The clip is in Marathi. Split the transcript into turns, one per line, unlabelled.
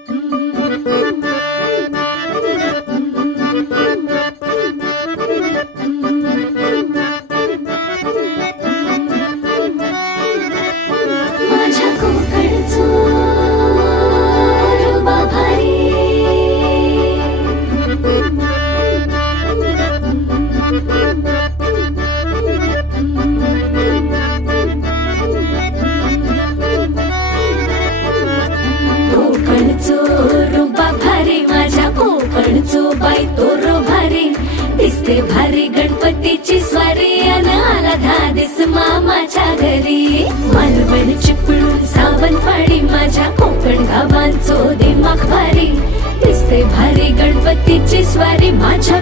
माझ्या आला मामाच्या घरी. मालवण चिपळूण सावंतवाडी माझ्या कोकण गावांचो दिमाग भारी. दिसते भारी गणपतीची स्वारी माझ्या